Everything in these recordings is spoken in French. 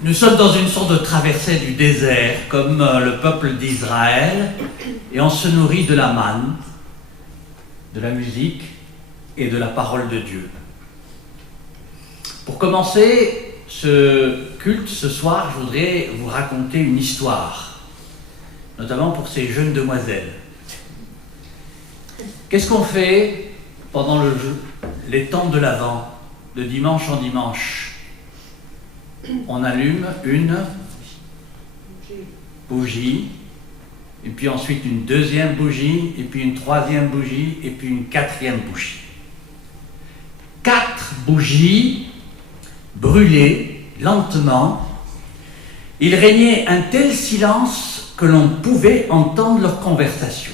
Nous sommes dans une sorte de traversée du désert, comme le peuple d'Israël, et on se nourrit de la manne, de la musique et de la parole de Dieu. Pour commencer ce culte ce soir, je voudrais vous raconter une histoire, notamment pour ces jeunes demoiselles. Qu'est-ce qu'on fait pendant les temps de l'Avent, de dimanche en dimanche? On allume une bougie, et puis ensuite une deuxième bougie, et puis une troisième bougie, et puis une quatrième bougie. 4 bougies brûlées lentement. Il régnait un tel silence que l'on pouvait entendre leur conversation.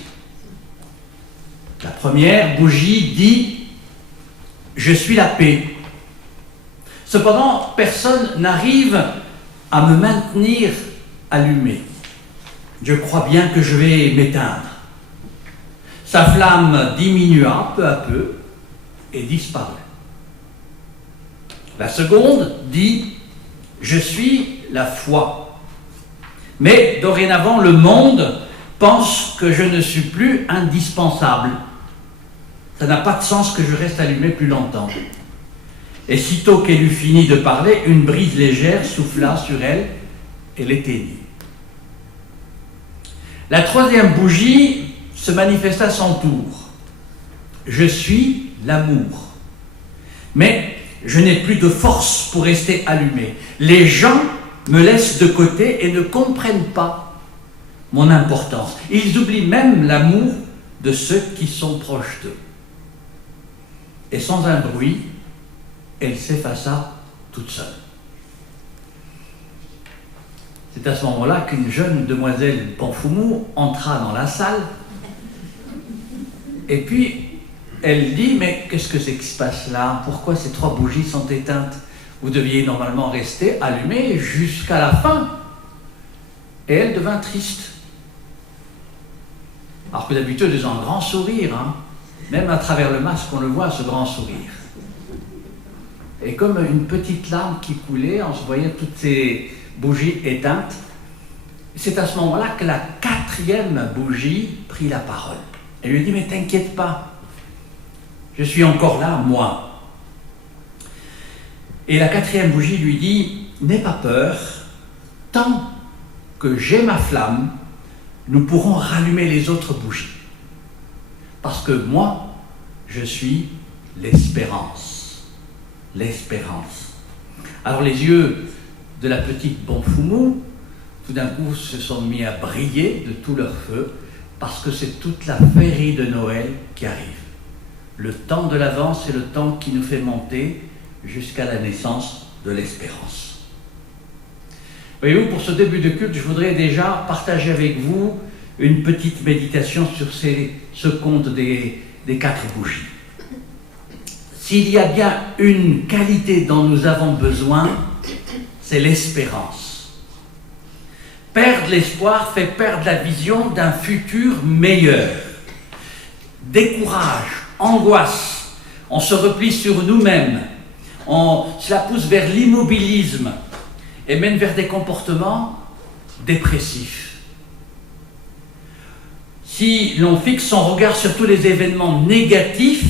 La première bougie dit « Je suis la paix ». Cependant, personne n'arrive à me maintenir allumé. Je crois bien que je vais m'éteindre. Sa flamme diminua peu à peu et disparut. La seconde dit « Je suis la foi ». Mais dorénavant, le monde pense que je ne suis plus indispensable. Ça n'a pas de sens que je reste allumé plus longtemps. Et sitôt qu'elle eut fini de parler, une brise légère souffla sur elle et l'éteignit. La troisième bougie se manifesta à son tour. Je suis l'amour. Mais je n'ai plus de force pour rester allumé. Les gens me laissent de côté et ne comprennent pas mon importance. Ils oublient même l'amour de ceux qui sont proches d'eux. Et sans un bruit, elle s'effaça toute seule. C'est à ce moment-là qu'une jeune demoiselle Panfoumou entra dans la salle et puis elle dit « Mais qu'est-ce que c'est qui se passe là? Pourquoi ces 3 bougies sont éteintes? Vous deviez normalement rester allumées jusqu'à la fin. » Et elle devint triste. Alors que d'habitude, ils ont un grand sourire, hein. Même à travers le masque, on le voit, ce grand sourire. Et comme une petite larme qui coulait, on se voyait toutes ces bougies éteintes. C'est à ce moment-là que la 4e bougie prit la parole. Elle lui dit « Mais t'inquiète pas, je suis encore là, moi. » Et la 4e bougie lui dit « N'aie pas peur, tant que j'ai ma flamme, nous pourrons rallumer les autres bougies. Parce que moi, je suis l'espérance. » L'espérance. Alors les yeux de la petite Bonfoumou, tout d'un coup, se sont mis à briller de tout leur feu, parce que c'est toute la féerie de Noël qui arrive. Le temps de l'Avent, c'est le temps qui nous fait monter jusqu'à la naissance de l'espérance. Voyez-vous, pour ce début de culte, je voudrais déjà partager avec vous une petite méditation sur ce conte des 4 bougies. S'il y a bien une qualité dont nous avons besoin, c'est l'espérance. Perdre l'espoir fait perdre la vision d'un futur meilleur. Décourage, angoisse, on se replie sur nous-mêmes, cela pousse vers l'immobilisme et mène vers des comportements dépressifs. Si l'on fixe son regard sur tous les événements négatifs,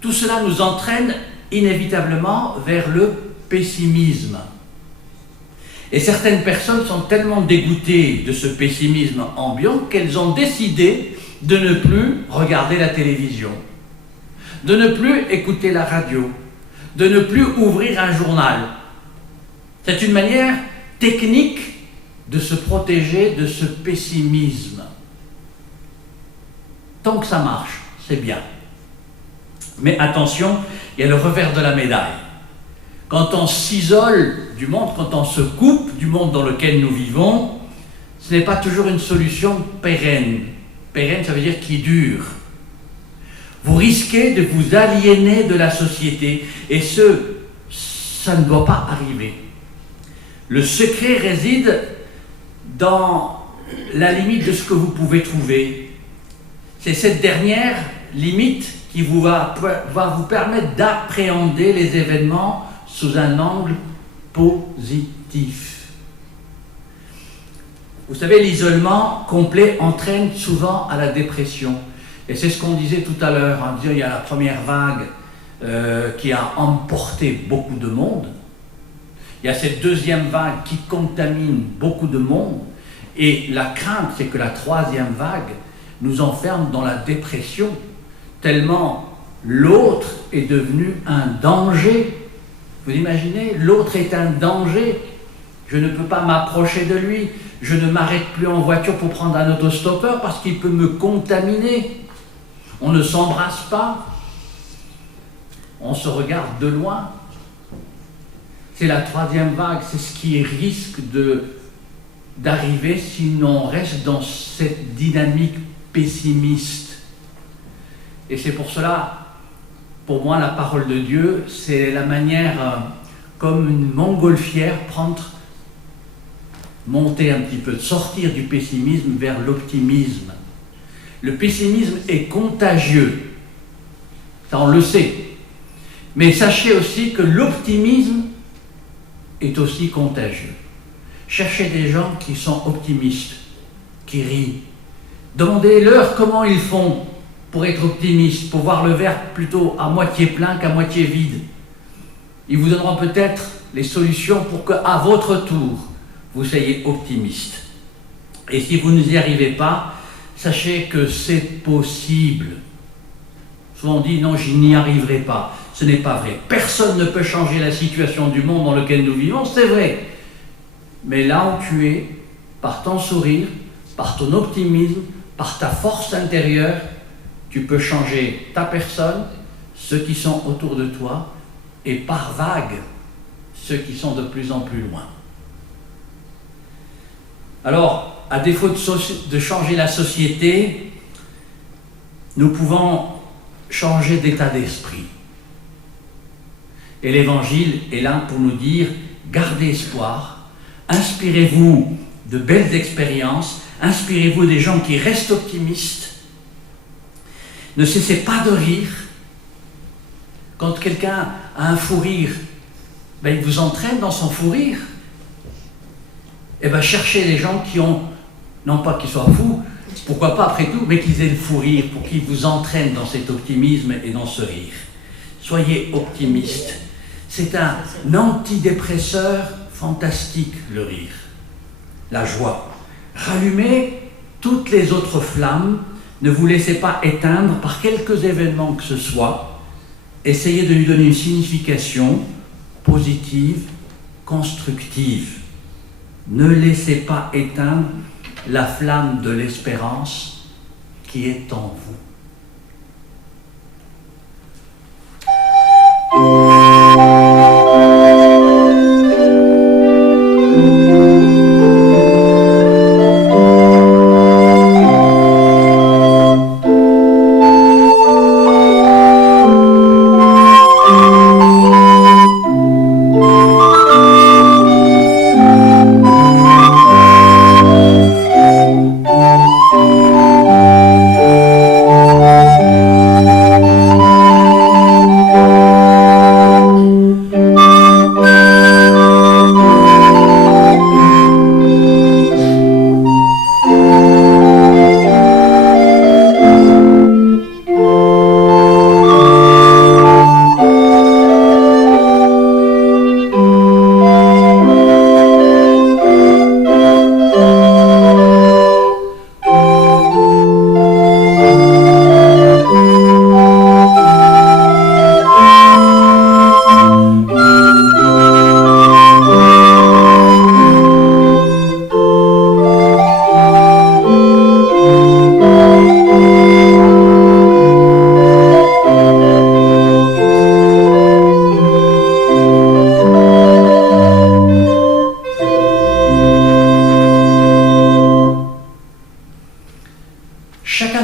tout cela nous entraîne inévitablement vers le pessimisme. Et certaines personnes sont tellement dégoûtées de ce pessimisme ambiant qu'elles ont décidé de ne plus regarder la télévision, de ne plus écouter la radio, de ne plus ouvrir un journal. C'est une manière technique de se protéger de ce pessimisme. Tant que ça marche, c'est bien. Mais attention, il y a le revers de la médaille. Quand on s'isole du monde, quand on se coupe du monde dans lequel nous vivons, ce n'est pas toujours une solution pérenne. Pérenne, ça veut dire qui dure. Vous risquez de vous aliéner de la société, et ça ne doit pas arriver. Le secret réside dans la limite de ce que vous pouvez trouver. C'est cette dernière limite qui va vous permettre d'appréhender les événements sous un angle positif. Vous savez, l'isolement complet entraîne souvent à la dépression. Et c'est ce qu'on disait tout à l'heure, en disant il y a la première vague qui a emporté beaucoup de monde. Il y a cette deuxième vague qui contamine beaucoup de monde. Et la crainte, c'est que la troisième vague nous enferme dans la dépression, tellement l'autre est devenu un danger. Vous imaginez, l'autre est un danger. Je ne peux pas m'approcher de lui. Je ne m'arrête plus en voiture pour prendre un autostoppeur parce qu'il peut me contaminer. On ne s'embrasse pas. On se regarde de loin. C'est la troisième vague, c'est ce qui risque d'arriver si l'on reste dans cette dynamique pessimiste. Et c'est pour cela, pour moi, la parole de Dieu, c'est la manière, comme une montgolfière, monter un petit peu, sortir du pessimisme vers l'optimisme. Le pessimisme est contagieux, ça on le sait. Mais sachez aussi que l'optimisme est aussi contagieux. Cherchez des gens qui sont optimistes, qui rient. Demandez-leur comment ils font pour être optimistes, pour voir le verre plutôt à moitié plein qu'à moitié vide. Ils vous donneront peut-être les solutions pour qu'à votre tour, vous soyez optimiste. Et si vous n'y arrivez pas, sachez que c'est possible. Souvent on dit non, je n'y arriverai pas. Ce n'est pas vrai. Personne ne peut changer la situation du monde dans lequel nous vivons, c'est vrai. Mais là où tu es, par ton sourire, par ton optimisme, par ta force intérieure, tu peux changer ta personne, ceux qui sont autour de toi, et par vague, ceux qui sont de plus en plus loin. Alors, à défaut de changer la société, nous pouvons changer d'état d'esprit. Et l'Évangile est là pour nous dire, gardez espoir, inspirez-vous de belles expériences, inspirez-vous des gens qui restent optimistes, ne cessez pas de rire. Quand quelqu'un a un fou rire, il vous entraîne dans son fou rire. Et cherchez les gens qui ont, non pas qu'ils soient fous, pourquoi pas après tout, mais qu'ils aient le fou rire, pour qu'ils vous entraînent dans cet optimisme et dans ce rire. Soyez optimistes. C'est un antidépresseur fantastique, le rire. La joie. Rallumez toutes les autres flammes, ne vous laissez pas éteindre par quelques événements que ce soit. Essayez de lui donner une signification positive, constructive. Ne laissez pas éteindre la flamme de l'espérance qui est en vous.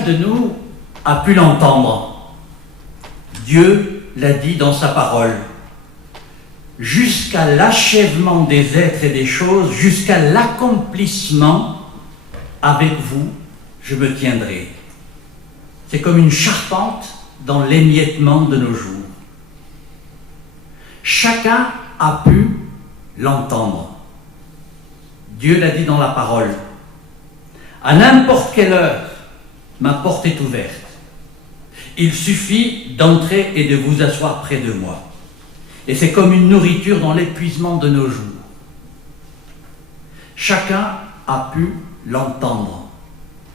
de nous a pu l'entendre. Dieu l'a dit dans sa parole. Jusqu'à l'achèvement des êtres et des choses, jusqu'à l'accomplissement, avec vous, je me tiendrai. C'est comme une charpente dans l'émiettement de nos jours. Chacun a pu l'entendre. Dieu l'a dit dans la parole. À n'importe quelle heure, ma porte est ouverte. Il suffit d'entrer et de vous asseoir près de moi. Et c'est comme une nourriture dans l'épuisement de nos jours. Chacun a pu l'entendre.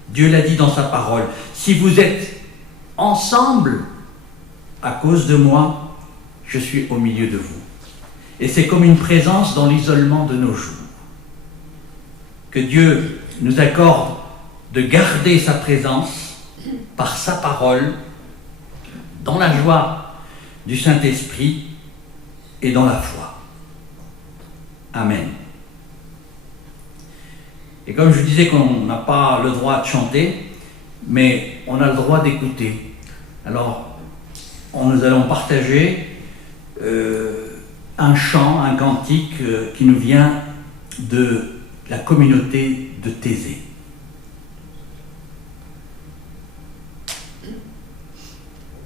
Dieu l'a dit dans sa parole. Si vous êtes ensemble, à cause de moi, je suis au milieu de vous. Et c'est comme une présence dans l'isolement de nos jours. Que Dieu nous accorde de garder sa présence par sa parole, dans la joie du Saint-Esprit et dans la foi. Amen. Et comme je disais qu'on n'a pas le droit de chanter, mais on a le droit d'écouter. Alors, nous allons partager un chant, un cantique qui nous vient de la communauté de Thésée.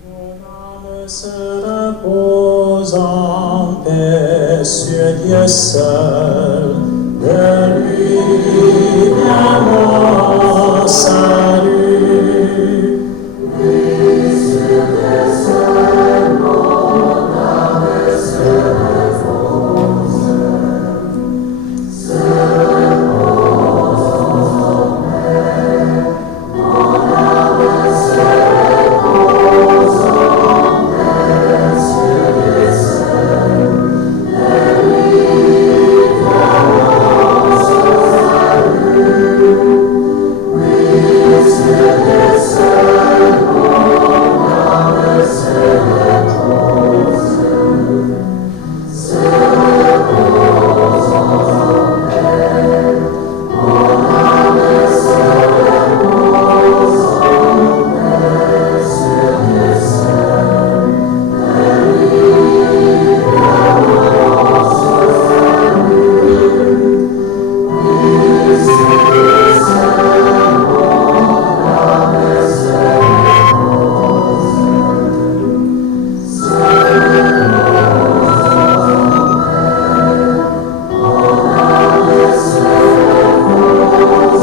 Mon âme se repose en paix sur Dieu seul, de lui vient mon salut. Oui, sur Dieu seul, mon âme se repose, se repose en paix. Mon âme se repose en paix sur Dieu seul, de lui vient mon salut. Oui, sur Dieu seul, mon âme se repose, se repose en paix. Mon âme se repose en paix sur Dieu seul, de lui vient mon salut. Oui, sur Dieu seul, mon âme se repose, se repose en paix. Mon âme se repose en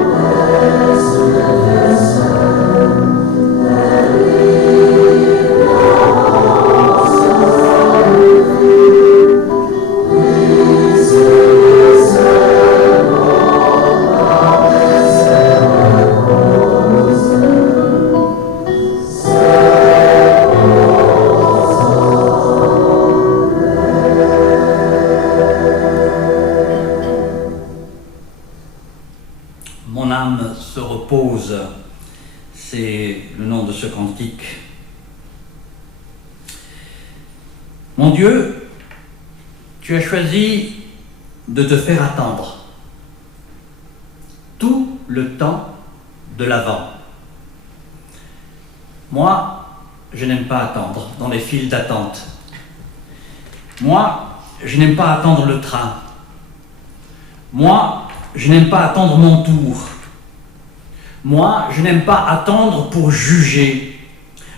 paix sur Dieu seul, de lui vient mon salut. Oui, sur Dieu seul, mon âme se repose, se Mon âme se repose, c'est le nom de ce cantique. Mon Dieu, tu as choisi de te faire attendre tout le temps de l'Avent. Moi, je n'aime pas attendre dans les files d'attente. Moi, je n'aime pas attendre le train. Moi, je n'aime pas attendre mon tour. Moi, je n'aime pas attendre pour juger.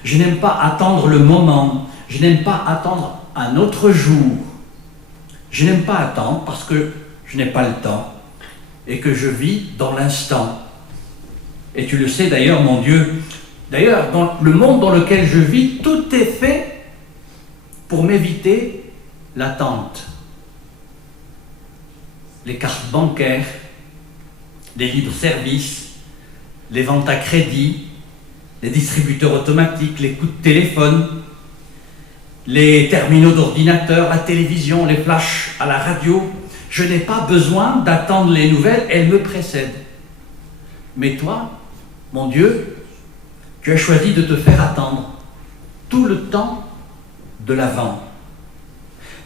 Je n'aime pas attendre le moment. Je n'aime pas attendre un autre jour. Je n'aime pas attendre parce que je n'ai pas le temps et que je vis dans l'instant. Et tu le sais d'ailleurs, mon Dieu, d'ailleurs, dans le monde dans lequel je vis, tout est fait pour m'éviter l'attente. Les cartes bancaires, les libres-services, les ventes à crédit, les distributeurs automatiques, les coups de téléphone, les terminaux d'ordinateur, la télévision, les flashs à la radio. Je n'ai pas besoin d'attendre les nouvelles, elles me précèdent. Mais toi, mon Dieu, tu as choisi de te faire attendre tout le temps de l'Avent.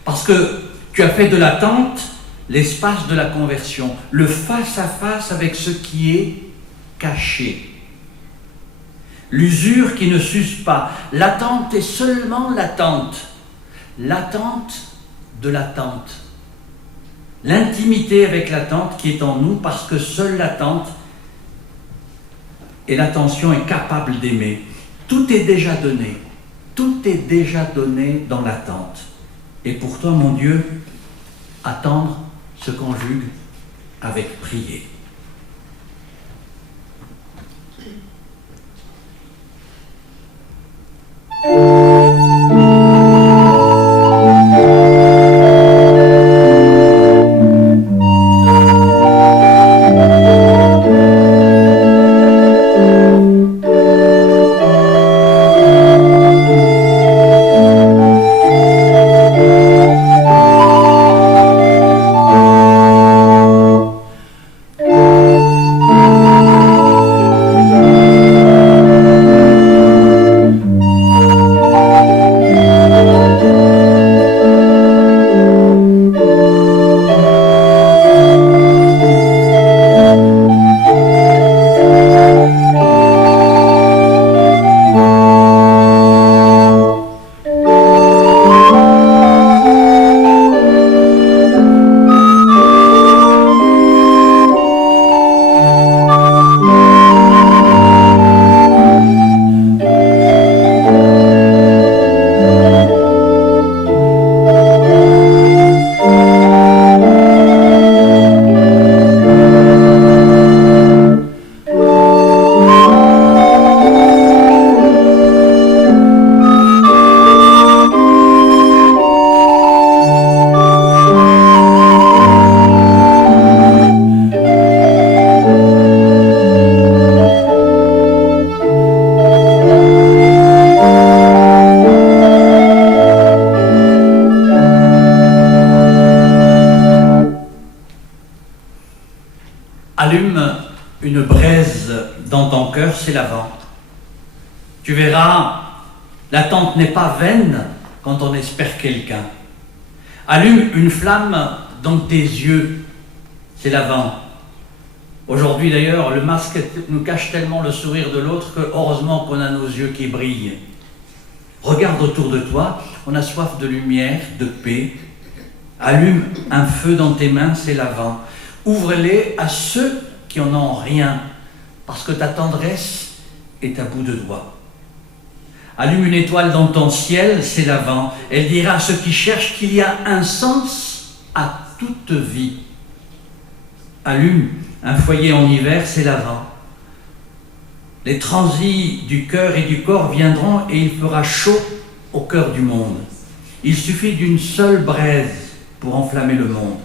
Parce que tu as fait de l'attente l'espace de la conversion, le face-à-face avec ce qui est caché. l'usure qui ne s'use pas, l'attente est seulement l'attente de l'attente, l'intimité avec l'attente qui est en nous parce que seule l'attente et l'attention est capable d'aimer. Tout est déjà donné dans l'attente. Et pour toi, mon Dieu, attendre se conjugue avec prier. Allume une braise dans ton cœur, c'est l'avant. Tu verras, l'attente n'est pas vaine quand on espère quelqu'un. Allume une flamme dans tes yeux, c'est l'avant. Aujourd'hui d'ailleurs, le masque nous cache tellement le sourire de l'autre que heureusement qu'on a nos yeux qui brillent. Regarde autour de toi, on a soif de lumière, de paix. Allume un feu dans tes mains, c'est l'avant. Ouvre-les à ceux qui en ont rien, parce que ta tendresse est à bout de doigts. Allume une étoile dans ton ciel, c'est l'avant. Elle dira à ceux qui cherchent qu'il y a un sens à toute vie. Allume un foyer en hiver, c'est l'avant. Les transis du cœur et du corps viendront et il fera chaud au cœur du monde. Il suffit d'une seule braise pour enflammer le monde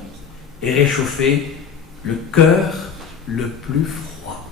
et réchauffer le cœur le plus froid.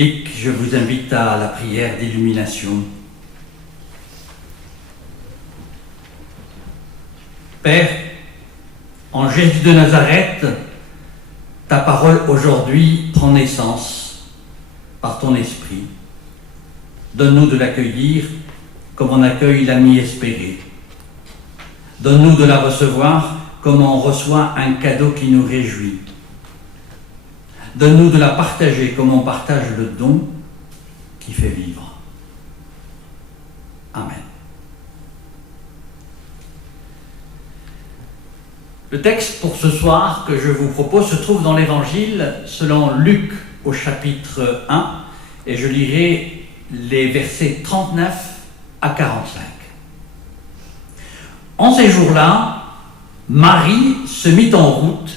public, je vous invite à la prière d'illumination. Père, en Jésus de Nazareth, ta parole aujourd'hui prend naissance par ton esprit. Donne-nous de l'accueillir comme on accueille l'ami espéré. Donne-nous de la recevoir comme on reçoit un cadeau qui nous réjouit. Donne-nous de la partager comme on partage le don qui fait vivre. Amen. Le texte pour ce soir que je vous propose se trouve dans l'Évangile selon Luc au chapitre 1 et je lirai les versets 39 à 45. En ces jours-là, Marie se mit en route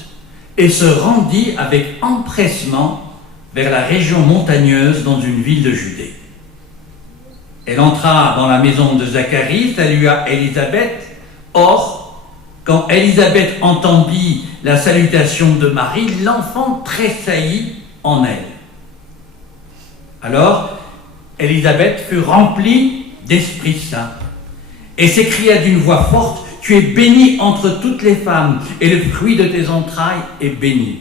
et se rendit avec empressement vers la région montagneuse dans une ville de Judée. Elle entra dans la maison de Zacharie, salua Élisabeth. Or, quand Élisabeth entendit la salutation de Marie, l'enfant tressaillit en elle. Alors, Élisabeth fut remplie d'Esprit Saint et s'écria d'une voix forte: « Tu es bénie entre toutes les femmes, et le fruit de tes entrailles est béni.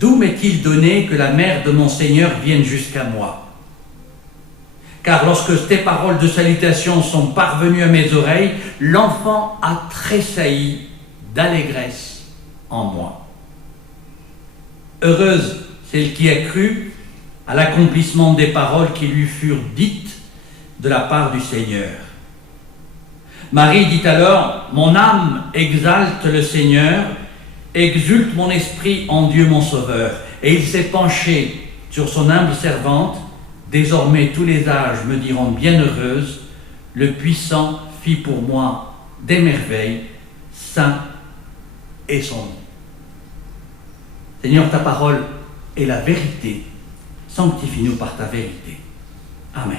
D'où m'est-il donné que la mère de mon Seigneur vienne jusqu'à moi? Car lorsque tes paroles de salutation sont parvenues à mes oreilles, l'enfant a tressailli d'allégresse en moi. Heureuse celle qui a cru à l'accomplissement des paroles qui lui furent dites de la part du Seigneur. » Marie dit alors: « Mon âme exalte le Seigneur, exulte mon esprit en Dieu mon Sauveur. » Et il s'est penché sur son humble servante. Désormais tous les âges me diront bienheureuse, le Puissant fit pour moi des merveilles, saint est son nom. Seigneur, ta parole est la vérité. Sanctifie-nous par ta vérité. Amen.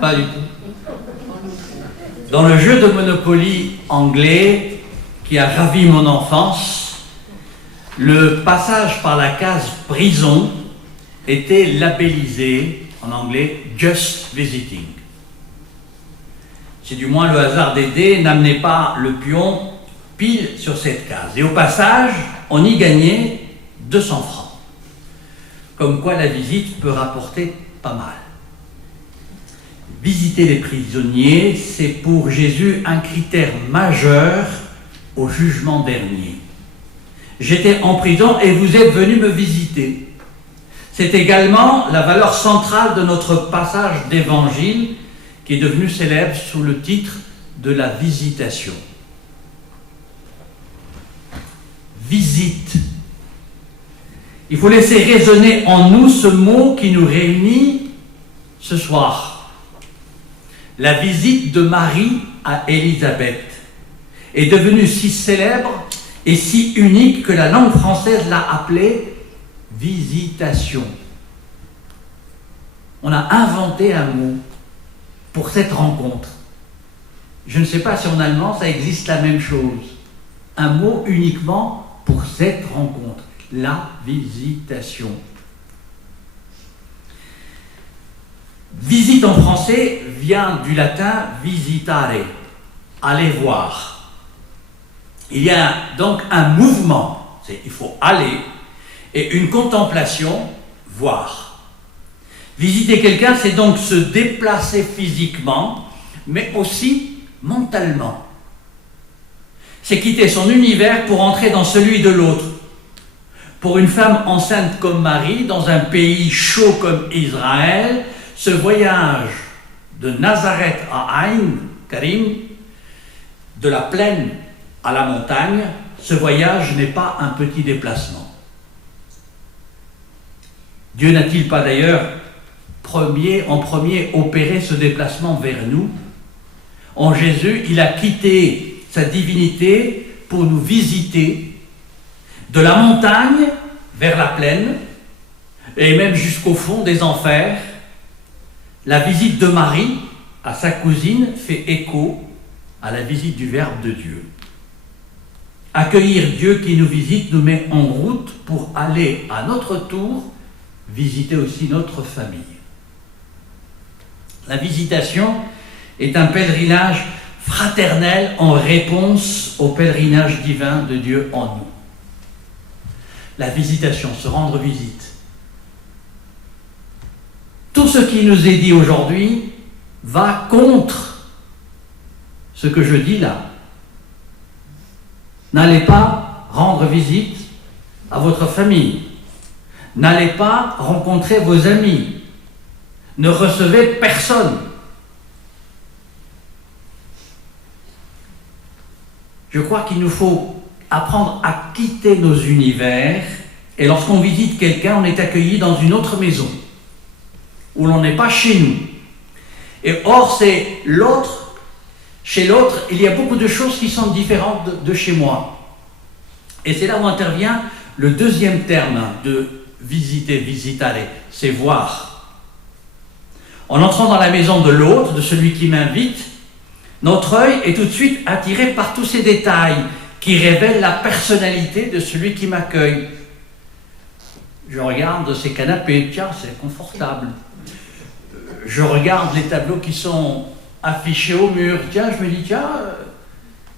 Pas du tout. Dans le jeu de Monopoly anglais qui a ravi mon enfance, le passage par la case prison était labellisé en anglais Just Visiting. Si du moins le hasard des dés n'amenait pas le pion pile sur cette case. Et au passage, on y gagnait 200 francs. Comme quoi la visite peut rapporter pas mal. Visiter les prisonniers, c'est pour Jésus un critère majeur au jugement dernier. J'étais en prison et vous êtes venus me visiter. C'est également la valeur centrale de notre passage d'évangile qui est devenu célèbre sous le titre de la visitation. visite. Il faut laisser résonner en nous ce mot qui nous réunit ce soir. La visite de Marie à Élisabeth est devenue si célèbre et si unique que la langue française l'a appelée visitation. On a inventé un mot pour cette rencontre. Je ne sais pas si en allemand ça existe la même chose. Un mot uniquement pour cette rencontre, la visitation. Visite en français vient du latin visitare, aller voir. Il y a donc un mouvement, il faut aller, et une contemplation, voir. Visiter quelqu'un, c'est donc se déplacer physiquement, mais aussi mentalement. C'est quitter son univers pour entrer dans celui de l'autre. Pour une femme enceinte comme Marie, dans un pays chaud comme Israël, ce voyage de Nazareth à Aïn Karim, de la plaine à la montagne, ce voyage n'est pas un petit déplacement. Dieu n'a-t-il pas d'ailleurs en premier opéré ce déplacement vers nous? En Jésus, il a quitté sa divinité pour nous visiter de la montagne vers la plaine et même jusqu'au fond des enfers. La visite de Marie à sa cousine fait écho à la visite du Verbe de Dieu. Accueillir Dieu qui nous visite nous met en route pour aller à notre tour visiter aussi notre famille. La visitation est un pèlerinage fraternel en réponse au pèlerinage divin de Dieu en nous. La visitation, se rendre visite. Tout ce qui nous est dit aujourd'hui va contre ce que je dis là. N'allez pas rendre visite à votre famille. N'allez pas rencontrer vos amis. Ne recevez personne. Je crois qu'il nous faut apprendre à quitter nos univers, et lorsqu'on visite quelqu'un, on est accueilli dans une autre maison, où l'on n'est pas chez nous. Et or, c'est l'autre, chez l'autre, il y a beaucoup de choses qui sont différentes de chez moi. Et c'est là où intervient le deuxième terme de visiter, visitare, c'est voir. En entrant dans la maison de l'autre, de celui qui m'invite, notre œil est tout de suite attiré par tous ces détails qui révèlent la personnalité de celui qui m'accueille. Je regarde ces canapés, tiens, c'est confortable. Je regarde les tableaux qui sont affichés au mur, tiens, je me dis, tiens,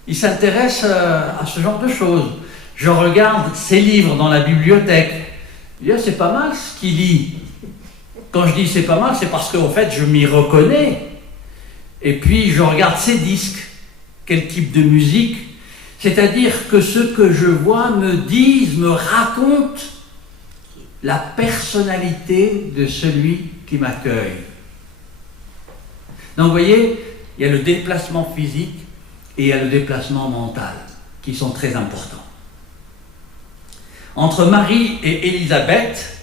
il s'intéresse à ce genre de choses. Je regarde ses livres dans la bibliothèque, je dis, c'est pas mal ce qu'il lit. Quand je dis c'est pas mal, c'est parce qu'en fait, je m'y reconnais. Et puis, je regarde ses disques, quel type de musique. C'est-à-dire que ce que je vois me disent, me raconte la personnalité de celui qui m'accueille. Donc, vous voyez, il y a le déplacement physique et il y a le déplacement mental, qui sont très importants. Entre Marie et Élisabeth,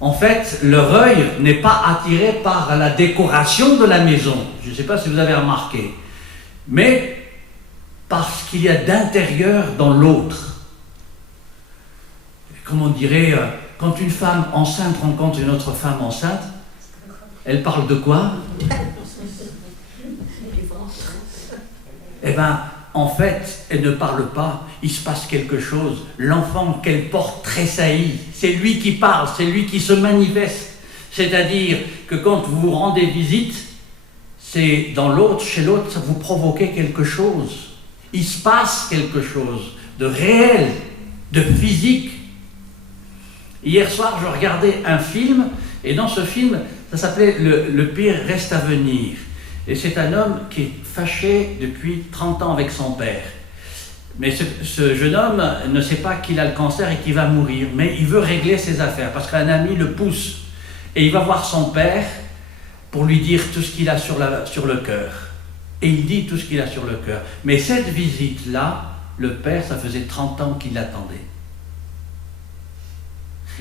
en fait, leur œil n'est pas attiré par la décoration de la maison. Je ne sais pas si vous avez remarqué. Mais parce qu'il y a d'intérieur dans l'autre. Comme on dirait, quand une femme enceinte rencontre une autre femme enceinte, elle parle de quoi? Eh bien, en fait, elle ne parle pas, il se passe quelque chose. L'enfant qu'elle porte tressaillit. C'est lui qui parle, c'est lui qui se manifeste. C'est-à-dire que quand vous vous rendez visite, c'est dans l'autre, chez l'autre, ça vous provoquait quelque chose. Il se passe quelque chose de réel, de physique. Hier soir, je regardais un film, et dans ce film, ça s'appelait Le pire reste à venir. Et c'est un homme qui est fâché depuis 30 ans avec son père. Mais ce jeune homme ne sait pas qu'il a le cancer et qu'il va mourir, mais il veut régler ses affaires parce qu'un ami le pousse. Et il va voir son père pour lui dire tout ce qu'il a sur le cœur. Et il dit tout ce qu'il a sur le cœur. Mais cette visite-là le père, ça faisait 30 ans qu'il l'attendait.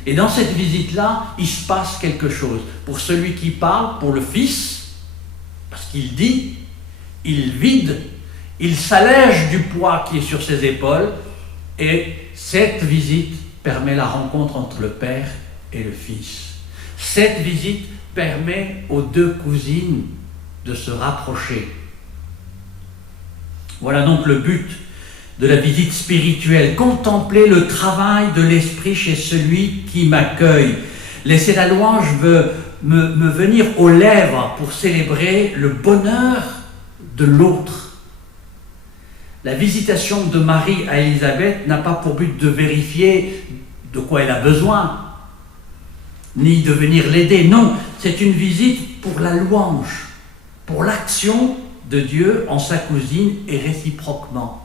Et dans cette visite-là, il se passe quelque chose. Pour celui qui parle, pour le fils, parce qu'il dit, il vide, il s'allège du poids qui est sur ses épaules, et cette visite permet la rencontre entre le père et le fils. Cette visite permet aux deux cousines de se rapprocher. Voilà donc le but de la visite spirituelle, contempler le travail de l'esprit chez celui qui m'accueille. Laisser la louange me venir aux lèvres pour célébrer le bonheur de l'autre. La visitation de Marie à Élisabeth n'a pas pour but de vérifier de quoi elle a besoin, ni de venir l'aider. Non, c'est une visite pour la louange, pour l'action de Dieu en sa cousine et réciproquement.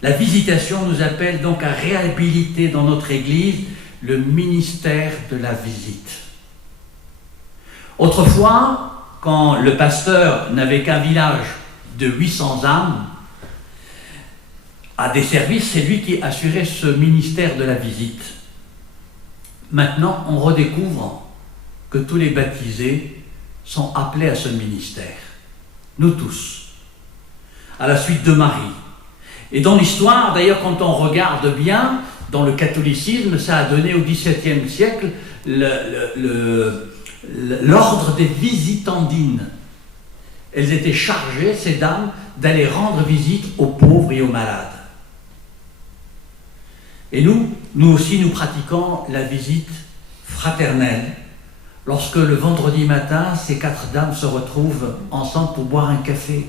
La visitation nous appelle donc à réhabiliter dans notre Église le ministère de la visite. Autrefois, quand le pasteur n'avait qu'un village de 800 âmes à des services, c'est lui qui assurait ce ministère de la visite. Maintenant, on redécouvre que tous les baptisés sont appelés à ce ministère. Nous tous, à la suite de Marie. Et dans l'histoire, d'ailleurs, quand on regarde bien, dans le catholicisme, ça a donné au XVIIe siècle l'ordre des visitandines. Elles étaient chargées, ces dames, d'aller rendre visite aux pauvres et aux malades. Et nous aussi, nous pratiquons la visite fraternelle. Lorsque le vendredi matin, ces 4 dames se retrouvent ensemble pour boire un café.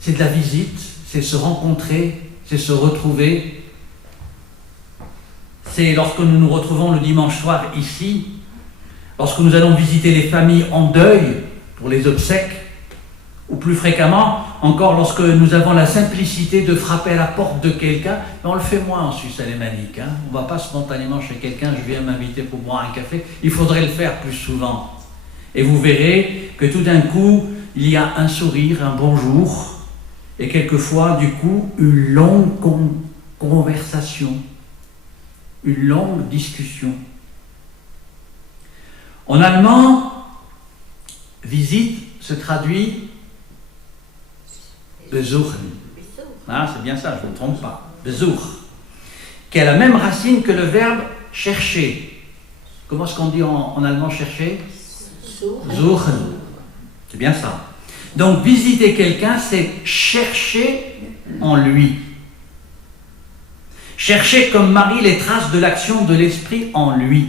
C'est de la visite, c'est se rencontrer, c'est se retrouver. C'est lorsque nous nous retrouvons le dimanche soir ici, lorsque nous allons visiter les familles en deuil pour les obsèques, ou plus fréquemment encore lorsque nous avons la simplicité de frapper à la porte de quelqu'un. Mais on le fait moins en Suisse alémanique. On ne va pas spontanément chez quelqu'un, je viens m'inviter pour boire un café. Il faudrait le faire plus souvent. Et vous verrez que tout d'un coup, il y a un sourire, un bonjour, et quelquefois, du coup, une longue conversation, une longue discussion. En allemand, visite se traduit besuchen. C'est bien ça, je ne me trompe pas. Besuch, qui a la même racine que le verbe chercher. Comment est-ce qu'on dit en allemand chercher? Suchen. C'est bien ça. Donc, visiter quelqu'un, c'est chercher en lui. Chercher comme Marie les traces de l'action de l'Esprit en lui.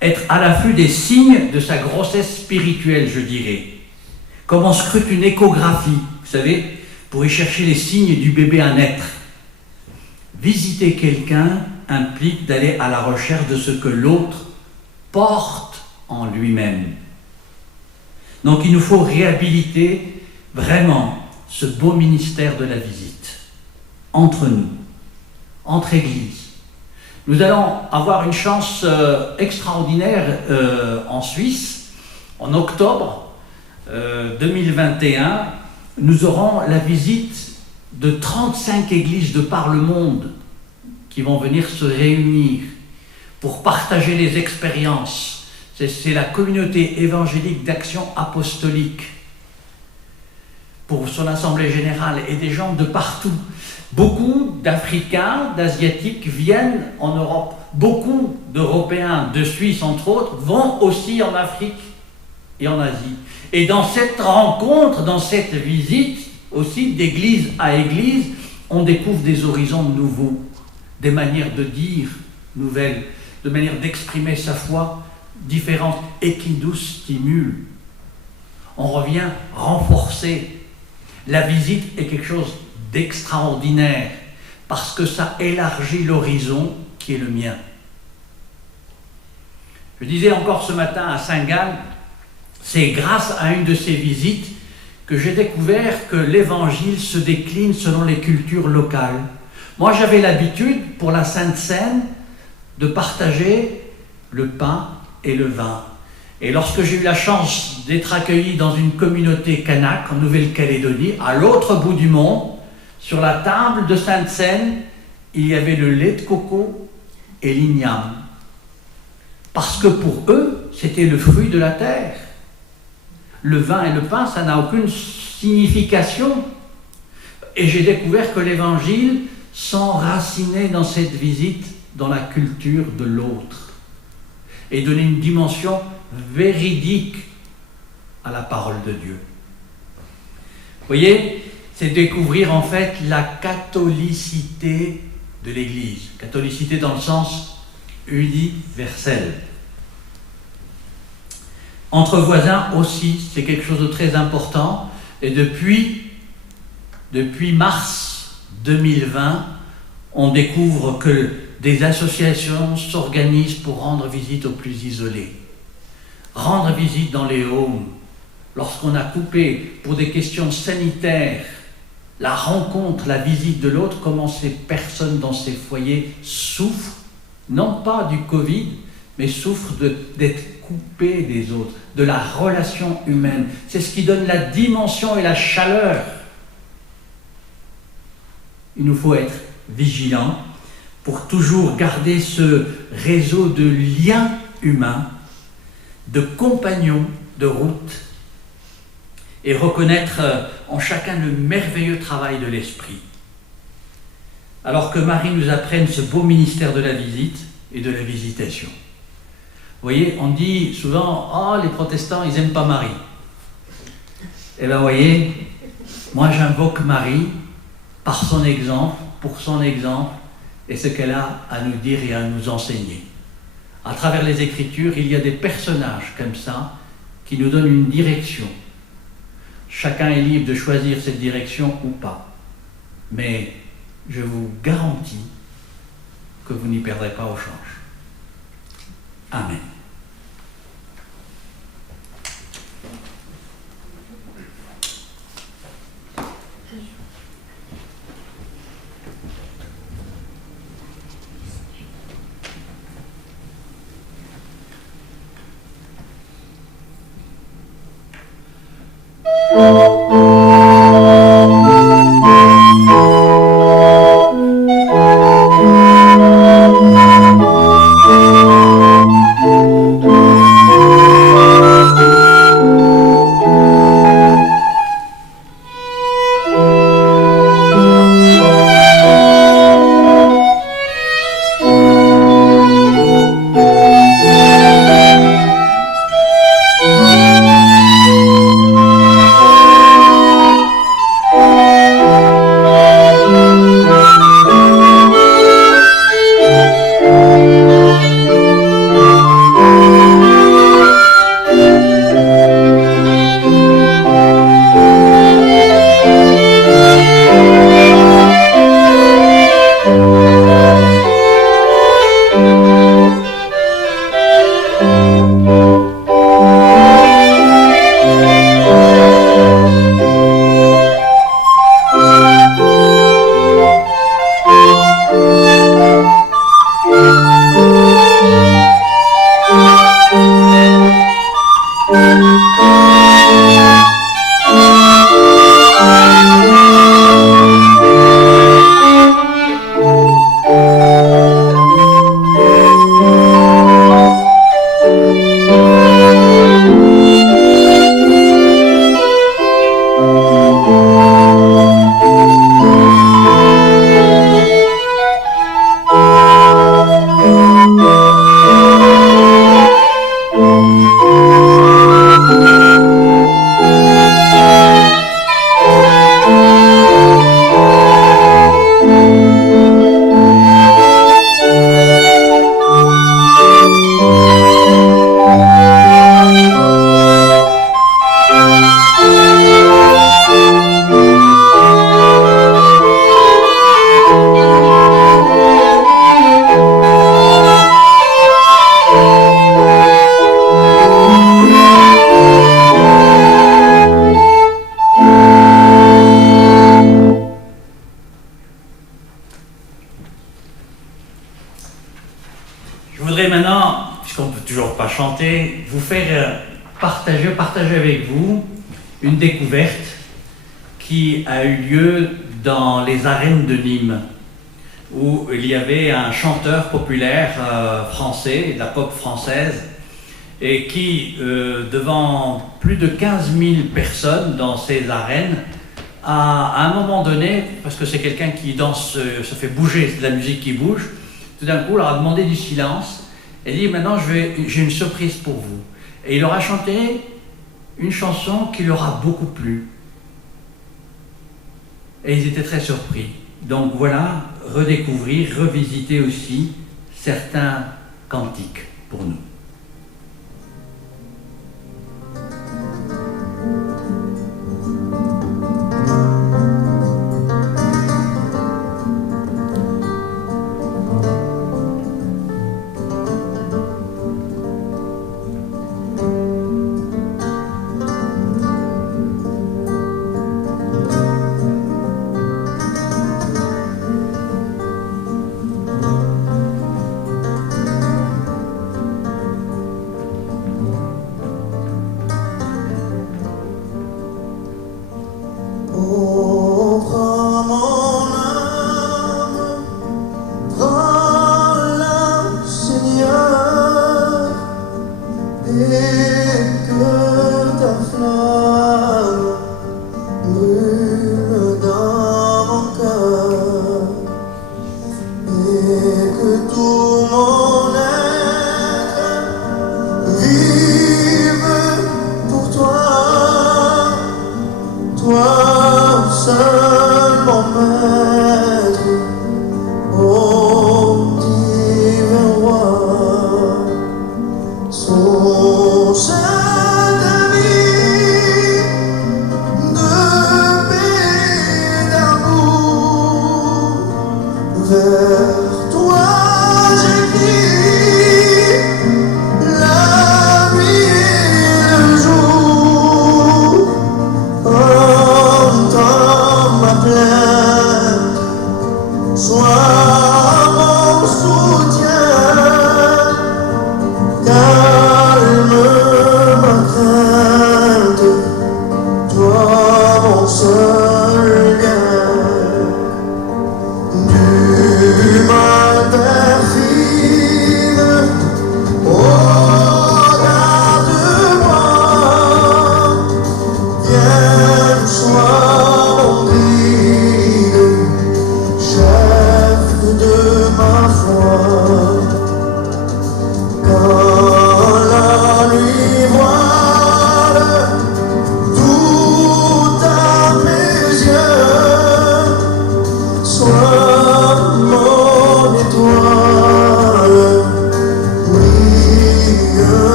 Être à l'affût des signes de sa grossesse spirituelle, je dirais. Comme on scrute une échographie, vous savez, pour y chercher les signes du bébé à naître. Visiter quelqu'un implique d'aller à la recherche de ce que l'autre porte en lui-même. Donc il nous faut réhabiliter vraiment ce beau ministère de la visite entre nous, entre églises. Nous allons avoir une chance extraordinaire en Suisse. En octobre 2021, nous aurons la visite de 35 églises de par le monde qui vont venir se réunir pour partager les expériences. C'est la communauté évangélique d'action apostolique pour son assemblée générale et des gens de partout. Beaucoup d'Africains, d'Asiatiques viennent en Europe. Beaucoup d'Européens, de Suisse entre autres, vont aussi en Afrique et en Asie. Et dans cette rencontre, dans cette visite, aussi d'église à église, on découvre des horizons nouveaux, des manières de dire nouvelles, de manières d'exprimer sa foi différentes et qui nous stimulent. On revient renforcer. La visite est quelque chose d'extraordinaire parce que ça élargit l'horizon qui est le mien. Je disais encore ce matin à Saint-Gall, c'est grâce à une de ces visites que j'ai découvert que l'évangile se décline selon les cultures locales. Moi, j'avais l'habitude, pour la Sainte Seine, de partager le pain et le vin. Et lorsque j'ai eu la chance d'être accueilli dans une communauté kanak en Nouvelle-Calédonie, à l'autre bout du monde, sur la table de Sainte-Seine, il y avait le lait de coco et l'igname. Parce que pour eux, c'était le fruit de la terre. Le vin et le pain, ça n'a aucune signification. Et j'ai découvert que l'Évangile s'enracinait dans cette visite dans la culture de l'autre et donnait une dimension véridique à la parole de Dieu. Vous voyez, c'est découvrir en fait la catholicité de l'Église. Catholicité dans le sens universel. Entre voisins aussi, c'est quelque chose de très important. Et depuis mars 2020, on découvre que des associations s'organisent pour rendre visite aux plus isolés. Rendre visite dans les homes, lorsqu'on a coupé pour des questions sanitaires la rencontre, la visite de l'autre, comment ces personnes dans ces foyers souffrent, non pas du Covid, mais souffrent d'être coupées des autres, de la relation humaine. C'est ce qui donne la dimension et la chaleur. Il nous faut être vigilants pour toujours garder ce réseau de liens humains, de compagnons de route, et reconnaître en chacun le merveilleux travail de l'Esprit. Alors que Marie nous apprenne ce beau ministère de la visite et de la visitation. Vous voyez, on dit souvent « Oh, les protestants, ils n'aiment pas Marie ». Eh bien, vous voyez, moi j'invoque Marie par son exemple, pour son exemple, et ce qu'elle a à nous dire et à nous enseigner. À travers les Écritures, il y a des personnages comme ça qui nous donnent une direction. Chacun est libre de choisir cette direction ou pas. Mais je vous garantis que vous n'y perdrez pas au change. Amen. puisqu'on ne peut toujours pas chanter, vous faire partager avec vous une découverte qui a eu lieu dans les arènes de Nîmes, où il y avait un chanteur populaire français, de la pop française, et qui, devant plus de 15 000 personnes dans ces arènes, à un moment donné, parce que c'est quelqu'un qui danse, se fait bouger, c'est de la musique qui bouge, tout d'un coup, leur a demandé du silence et dit: maintenant j'ai une surprise pour vous. Et il leur a chanté une chanson qui leur a beaucoup plu. Et ils étaient très surpris. Donc voilà, redécouvrir, revisiter aussi certains cantiques pour nous.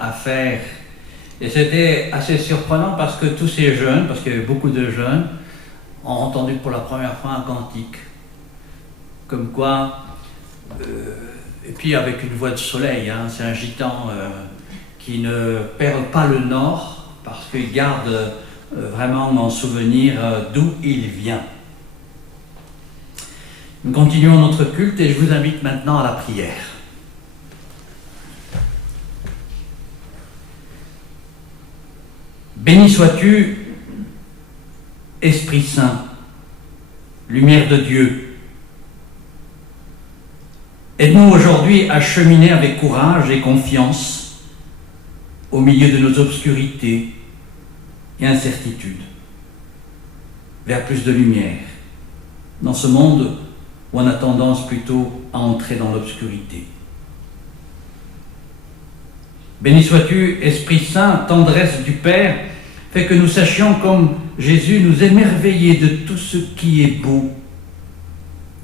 À faire. Et c'était assez surprenant parce que tous ces jeunes, parce qu'il y avait beaucoup de jeunes, ont entendu pour la première fois un cantique. Comme quoi, et puis avec une voix de soleil, hein, c'est un gitan qui ne perd pas le nord parce qu'il garde vraiment en souvenir d'où il vient. Nous continuons notre culte et je vous invite maintenant à la prière. Béni sois-tu, Esprit Saint, lumière de Dieu. Aide-nous aujourd'hui à cheminer avec courage et confiance au milieu de nos obscurités et incertitudes, vers plus de lumière, dans ce monde où on a tendance plutôt à entrer dans l'obscurité. Béni sois-tu, Esprit Saint, tendresse du Père, fait que nous sachions, comme Jésus, nous émerveiller de tout ce qui est beau,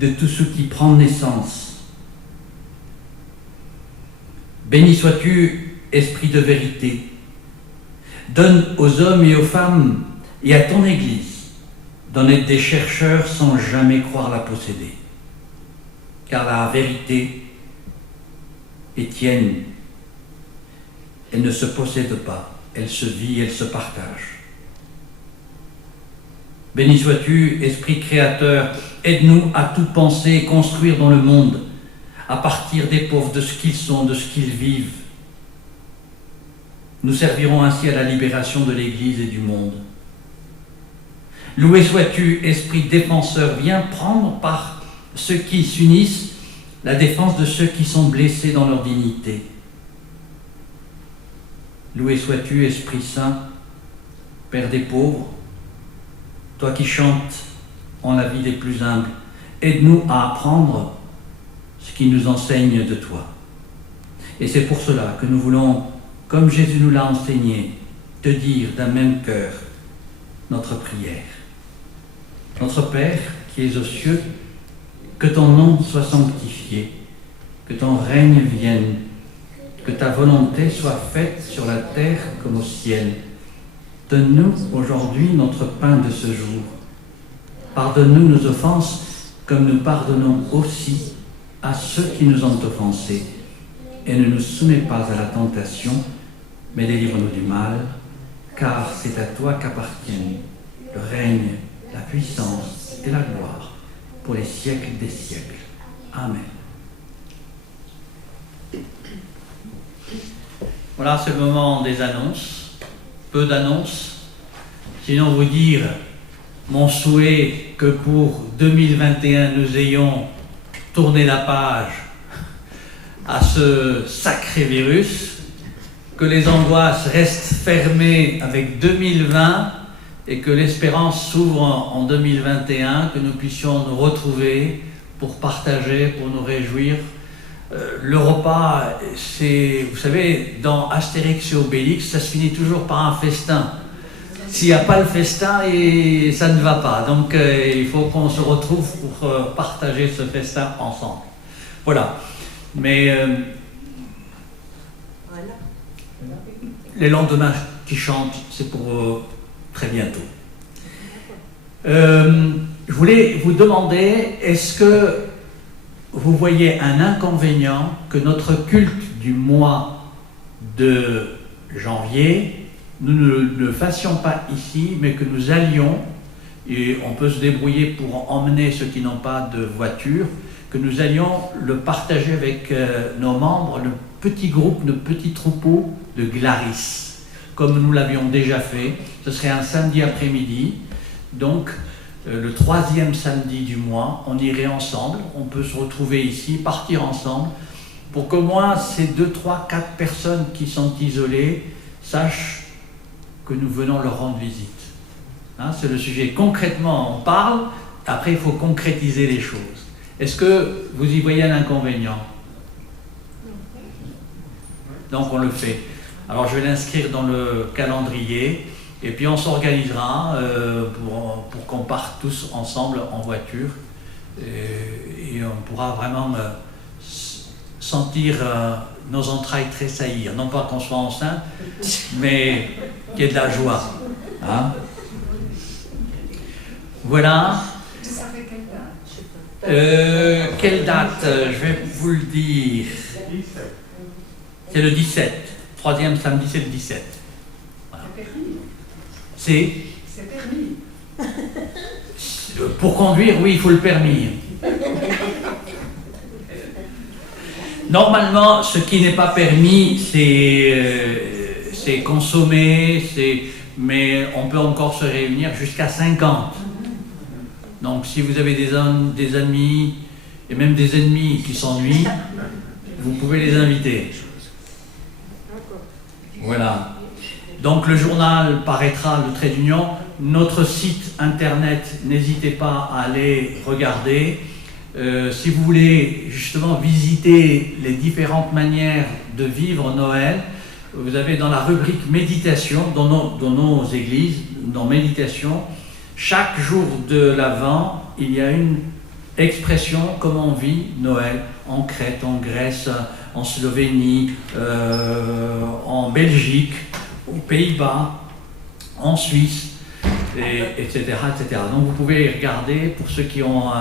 de tout ce qui prend naissance. Béni sois-tu, Esprit de vérité, donne aux hommes et aux femmes et à ton Église d'en être des chercheurs sans jamais croire la posséder. Car la vérité est tienne. Elle ne se possède pas, elle se vit, elle se partage. Béni sois-tu, Esprit créateur, aide-nous à tout penser et construire dans le monde, à partir des pauvres, de ce qu'ils sont, de ce qu'ils vivent. Nous servirons ainsi à la libération de l'Église et du monde. Loué sois-tu, Esprit défenseur, viens prendre par ceux qui s'unissent la défense de ceux qui sont blessés dans leur dignité. Loué sois-tu, Esprit Saint, Père des pauvres, toi qui chantes en la vie des plus humbles, aide-nous à apprendre ce qui nous enseigne de toi. Et c'est pour cela que nous voulons, comme Jésus nous l'a enseigné, te dire d'un même cœur notre prière. Notre Père qui es aux cieux, que ton nom soit sanctifié, que ton règne vienne, que ta volonté soit faite sur la terre comme au ciel. Donne-nous aujourd'hui notre pain de ce jour. Pardonne-nous nos offenses comme nous pardonnons aussi à ceux qui nous ont offensés. Et ne nous soumets pas à la tentation, mais délivre-nous du mal, car c'est à toi qu'appartiennent le règne, la puissance et la gloire pour les siècles des siècles. Amen. Voilà, c'est le moment des annonces. Peu d'annonces. Sinon, vous dire mon souhait que pour 2021, nous ayons tourné la page à ce sacré virus, que les angoisses restent fermées avec 2020 et que l'espérance s'ouvre en 2021, que nous puissions nous retrouver pour partager, pour nous réjouir. Le repas, c'est, vous savez, dans Astérix et Obélix, ça se finit toujours par un festin. S'il n'y a pas le festin, et ça ne va pas. Donc il faut qu'on se retrouve pour partager ce festin ensemble. Voilà. Mais les lendemains qui chantent, c'est pour très bientôt. Je voulais vous demander, est-ce que vous voyez un inconvénient que notre culte du mois de janvier, nous ne le fassions pas ici, mais que nous allions, et on peut se débrouiller pour emmener ceux qui n'ont pas de voiture, que nous allions le partager avec nos membres, le petit groupe, le petit troupeau de Glaris, comme nous l'avions déjà fait. Ce serait un samedi après-midi, donc le 3e samedi du mois, on irait ensemble, on peut se retrouver ici, partir ensemble, pour qu'au moins ces 2, 3, 4 personnes qui sont isolées sachent que nous venons leur rendre visite. Hein, c'est le sujet. Concrètement, on parle, après il faut concrétiser les choses. Est-ce que vous y voyez un inconvénient? Donc on le fait. Alors je vais l'inscrire dans le calendrier et puis on s'organisera pour qu'on parte tous ensemble en voiture et on pourra vraiment sentir nos entrailles tressaillir. Non pas qu'on soit enceinte, mais qu'il y ait de la joie. Hein? Voilà. Quelle date? Je vais vous le dire. C'est le 17. 3e samedi, c'est le 17. Voilà. C'est permis. Pour conduire, oui, il faut le permis. Normalement, ce qui n'est pas permis, c'est consommer, mais on peut encore se réunir jusqu'à 50. Donc si vous avez des amis et même des ennemis qui s'ennuient, vous pouvez les inviter. Voilà. Donc le journal paraîtra, le Trait d'Union. Notre site internet, n'hésitez pas à aller regarder. Si vous voulez justement visiter les différentes manières de vivre Noël, vous avez dans la rubrique méditation, dans nos églises, dans méditation, chaque jour de l'Avent, il y a une expression comment on vit Noël en Crète, en Grèce, en Slovénie, en Belgique, aux Pays-Bas, en Suisse, etc., etc. Donc vous pouvez regarder, pour ceux qui ont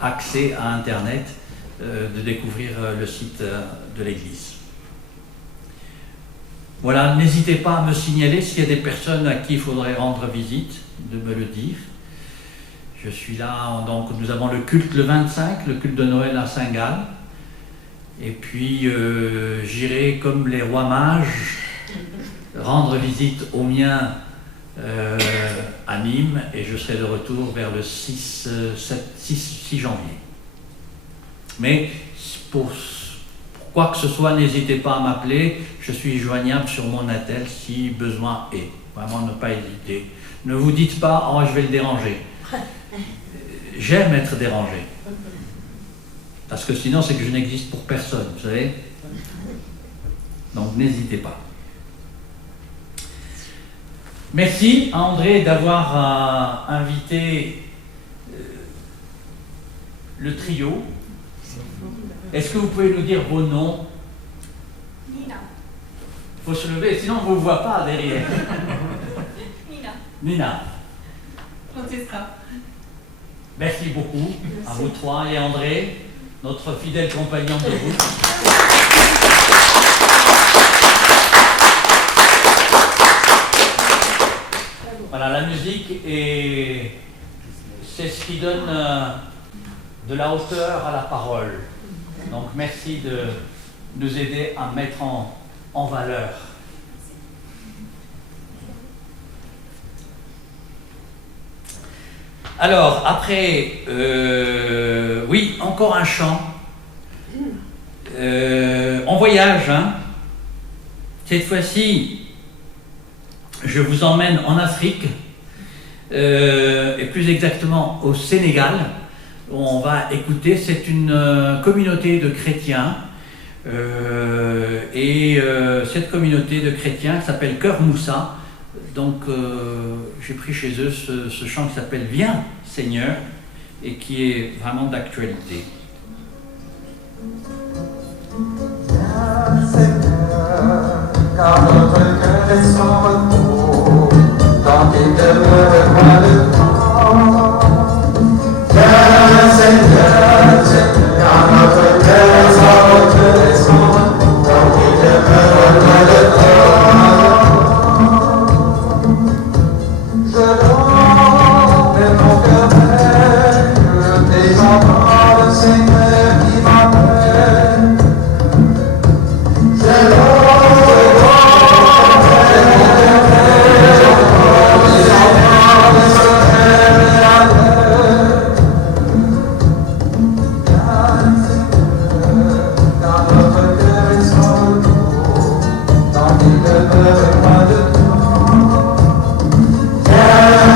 accès à Internet, de découvrir le site de l'Église. Voilà, n'hésitez pas à me signaler s'il y a des personnes à qui il faudrait rendre visite, de me le dire. Je suis là, donc nous avons le culte le 25, le culte de Noël à Saint-Gall. Et puis j'irai comme les rois mages rendre visite aux miens à Nîmes et je serai de retour vers le 6 janvier. Mais pour quoi que ce soit, n'hésitez pas à m'appeler, je suis joignable sur mon attel si besoin est. Vraiment ne pas hésiter. Ne vous dites pas « oh je vais le déranger ». J'aime être dérangé. Parce que sinon c'est que je n'existe pour personne, vous savez. Donc n'hésitez pas. Merci à André d'avoir invité le trio. Est-ce que vous pouvez nous dire vos noms? Nina. Il faut se lever, sinon on ne vous voit pas derrière. Nina. Nina. Francesca. Merci beaucoup à vous trois et André, notre fidèle compagnon de route. Voilà, la musique c'est ce qui donne de la hauteur à la parole. Donc merci de nous aider à mettre en valeur. Alors, après, oui, encore un chant. On voyage, hein. Cette fois-ci, je vous emmène en Afrique, et plus exactement au Sénégal, où on va écouter. C'est une communauté de chrétiens, cette communauté de chrétiens s'appelle Cœur Moussa. Donc j'ai pris chez eux ce chant qui s'appelle « Viens Seigneur » et qui est vraiment d'actualité. Viens Seigneur, car notre cœur est sans repos, dans tes demeures loin de temps. Viens Seigneur, car notre cœur est sans repos, dans tes demeures loin de temps. Je donne mon cœur même, tes enfants, le Seigneur qui m'appelle. Je donne tes enfants, le Seigneur qui m'appelle. Viens Seigneur, car notre cœur est sans repos, dans tes demeures loin de toi. Viens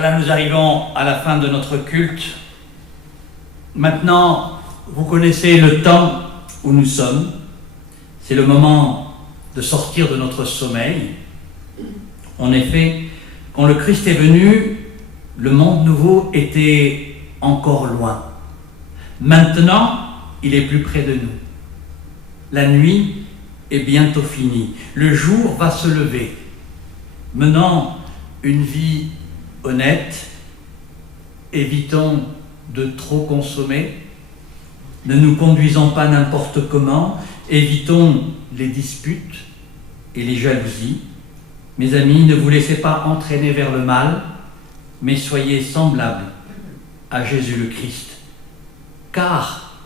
Voilà, nous arrivons à la fin de notre culte. Maintenant, vous connaissez le temps où nous sommes. C'est le moment de sortir de notre sommeil. En effet, quand le Christ est venu, le monde nouveau était encore loin. Maintenant, il est plus près de nous. La nuit est bientôt finie. Le jour va se lever. Menant une vie honnête, évitons de trop consommer, ne nous conduisons pas n'importe comment, évitons les disputes et les jalousies. Mes amis, ne vous laissez pas entraîner vers le mal, mais soyez semblables à Jésus le Christ, car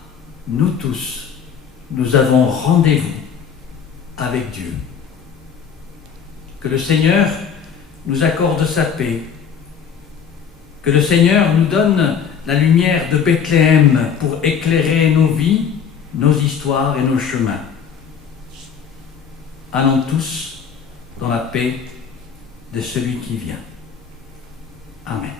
nous tous, nous avons rendez-vous avec Dieu. Que le Seigneur nous accorde sa paix, que le Seigneur nous donne la lumière de Bethléem pour éclairer nos vies, nos histoires et nos chemins. Allons tous dans la paix de celui qui vient. Amen.